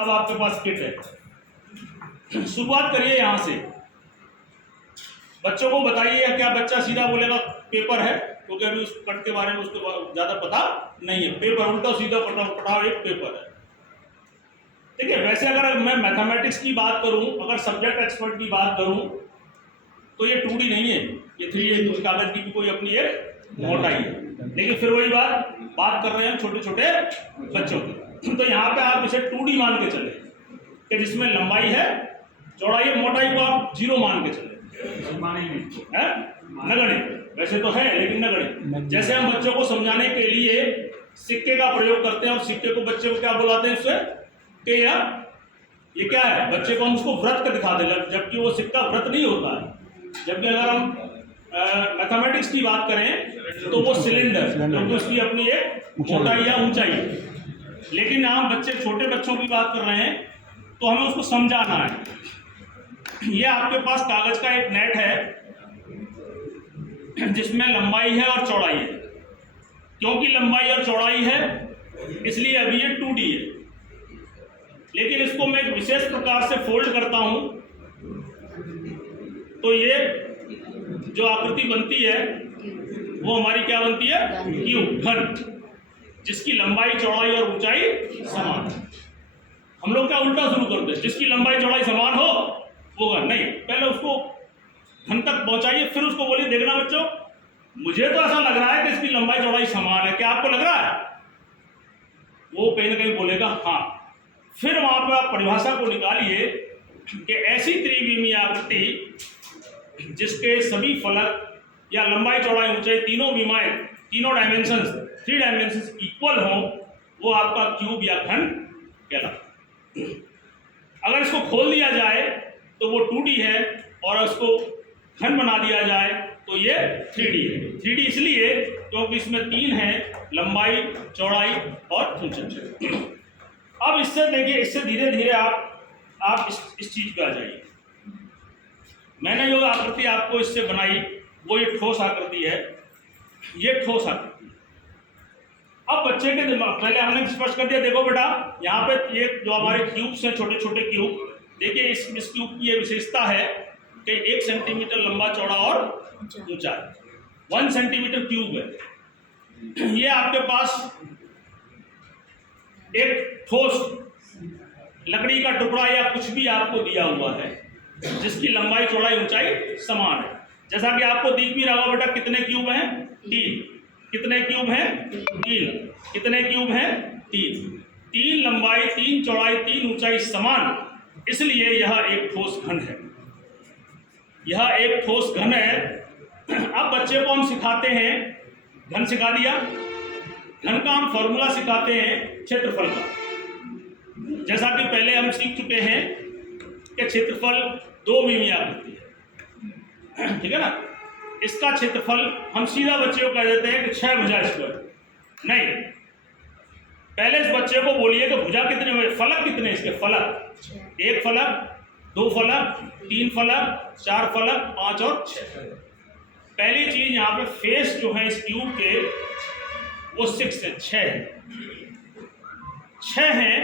अब आपके पास किट है। शुरुआत करिए यहाँ से, बच्चों को बताइए। क्या बच्चा सीधा बोलेगा पेपर है, क्योंकि अभी उस कट के बारे में उसको ज़्यादा पता नहीं है। पेपर उल्टा सीधा पढ़ाओ, एक पेपर है। ठीक है। वैसे अगर मैं मैथमेटिक्स की बात करूं, अगर सब्जेक्ट एक्सपर्ट की बात करूं, तो ये 2D नहीं है, ये 3D है। उस कागज की भी कोई अपनी एक मोटाई है। लेकिन फिर वही बात कर रहे हैं छोटे छोटे बच्चों की। तो यहाँ पे आप इसे 2D मान के चले कि जिसमें लंबाई है, चौड़ाई है, मोटाई को आप 0 मान के चले। नगण्य वैसे तो है, लेकिन नगण्य। जैसे हम बच्चों को समझाने के लिए सिक्के का प्रयोग करते हैं, और सिक्के को बच्चे को क्या बुलाते हैं उससे कि यार ये क्या है, बच्चे को हम उसको व्रत का दिखा दें, जबकि वो सिक्का व्रत नहीं होता है। जबकि अगर हम मैथमेटिक्स की बात करें तो वो सिलेंडर, क्योंकि उसकी अपनी एक मोटाई या ऊंचाई है। लेकिन हम बच्चे, छोटे बच्चों की बात कर रहे हैं, तो हमें उसको समझाना है। ये आपके पास कागज का एक नेट है जिसमें लंबाई है और चौड़ाई है। क्योंकि लंबाई और चौड़ाई है इसलिए अभी ये 2D है। लेकिन इसको मैं एक विशेष प्रकार से फोल्ड करता हूं, तो ये जो आकृति बनती है वो हमारी क्या बनती है, क्यूब, घन, जिसकी लंबाई चौड़ाई और ऊंचाई समान है। हम लोग क्या उल्टा शुरू करते हैं, जिसकी लंबाई चौड़ाई समान हो वो घन। नहीं, पहले उसको घन तक पहुंचाइए, फिर उसको बोलिए देखना बच्चों मुझे तो ऐसा लग रहा है कि इसकी लंबाई चौड़ाई समान है, क्या आपको लग रहा है? वो कहीं ना कहीं बोलेगा हाँ। फिर वहां पर आप परिभाषा को निकालिए कि ऐसी त्रिविमीय आकृति जिसके सभी फलक या लंबाई चौड़ाई ऊंचाई तीनों विमाएं, तीनों डायमेंशंस, 3 डायमेंशंस इक्वल हो, वो आपका क्यूब या घन कहलाता है। अगर इसको खोल दिया जाए तो वो 2D है, और उसको घन बना दिया जाए तो ये 3D है। 3D इसलिए क्योंकि इसमें 3 है, लंबाई, चौड़ाई और ऊंचाई। अब इससे देखिए, इससे धीरे धीरे आप इस चीज पे आ जाइए। मैंने जो आकृति आपको इससे बनाई वो ये ठोस आकृति है, ये ठोस आकृति। अब बच्चे के दिमाग, पहले हमने स्पष्ट कर दिया, देखो बेटा यहाँ पे ये जो हमारे क्यूब्स हैं, छोटे छोटे क्यूब, देखिए इस क्यूब की ये विशेषता है कि 1 सेंटीमीटर लंबा, चौड़ा और ऊंचा, 1 सेंटीमीटर क्यूब है। ये आपके पास एक ठोस लकड़ी का टुकड़ा या कुछ भी आपको दिया हुआ है जिसकी लंबाई, चौड़ाई, ऊंचाई समान है। जैसा कि आपको दिख भी रहा होगा बेटा, कितने क्यूब हैं? 3। कितने क्यूब हैं? 3। कितने क्यूब हैं? 3। 3 लंबाई, 3 चौड़ाई, 3 ऊंचाई समान, इसलिए यह एक ठोस घन है। यह एक ठोस घन है। अब बच्चे को हम सिखाते हैं, घन सिखा दिया, घन का हम फॉर्मूला सिखाते हैं क्षेत्रफल का। जैसा कि पहले हम सीख चुके हैं कि क्षेत्रफल 2 विमीय आकृति है, ठीक है ना। इसका क्षेत्रफल हम सीधा बच्चे को कह देते हैं कि 6 भुजा स्क्वायर। नहीं, पहले इस बच्चे को बोलिए कि भुजा कितने, फलक कितने इसके, फलक 1 फलक, 2 फलक, 3 फलक, 4 फलक, 5 और 6। पहली चीज यहाँ पे फेस जो है इस क्यूब के वो 6 है, 6 है,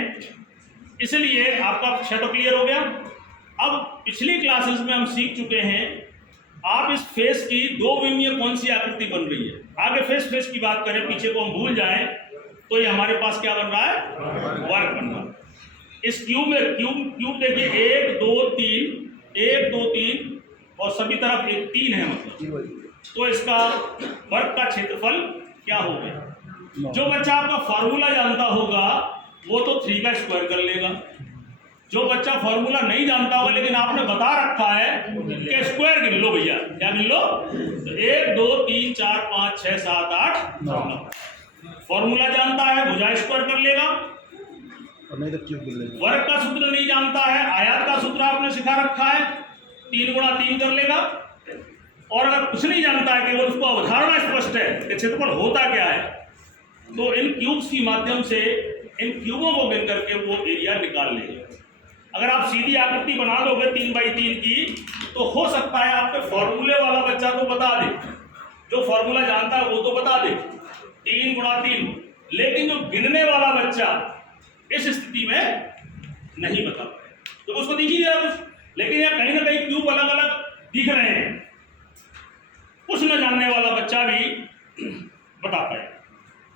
इसलिए आपका 6 तो क्लियर हो गया। अब पिछली क्लासेस में हम सीख चुके हैं, आप इस फेस की 2 विमीय कौन सी आकृति बन रही है। आगे फेस की बात करें, पीछे को हम भूल जाएं, तो ये हमारे पास क्या बन रहा है, वर्ग बन रहा है। इस क्यूब में क्यूब देखिए 1 2 3, 1 2 3 और सभी तरफ 1 3 है, मतलब तो इसका वर्ग का क्षेत्रफल क्या हो गया। जो बच्चा आपका फॉर्मूला जानता होगा वो तो 3 का स्क्वायर कर लेगा। जो बच्चा फॉर्मूला नहीं जानता होगा लेकिन आपने बता रखा है कि स्क्वायर गिन लो भैया, क्या गिन लो, 1 2 3 4 5 6 7 8 9। फॉर्मूला जानता है, भुजा स्क्वायर कर लेगा। वर्ग का सूत्र नहीं जानता है, आयत का सूत्र आपने सिखा रखा है, 3 गुणा 3 कर लेगा। और अगर कुछ नहीं जानता है, केवल उसको अवधारणा स्पष्ट है कि क्षेत्रफल होता क्या है, तो इन क्यूब्स के माध्यम से इन क्यूबों को गिन करके वो एरिया निकाल लेंगे। अगर आप सीधी आकृति बना दोगे 3 बाई 3 की, तो हो सकता है आपके फॉर्मूले वाला बच्चा तो बता दे, जो फॉर्मूला जानता है वो तो बता दे 3 गुणा 3, लेकिन जो गिनने वाला बच्चा इस स्थिति में नहीं बता पाए, तो उसको दिख ही नहीं रहा कुछ। लेकिन यार कहीं ना कहीं क्यूब अलग अलग दिख रहे हैं, कुछ न जानने वाला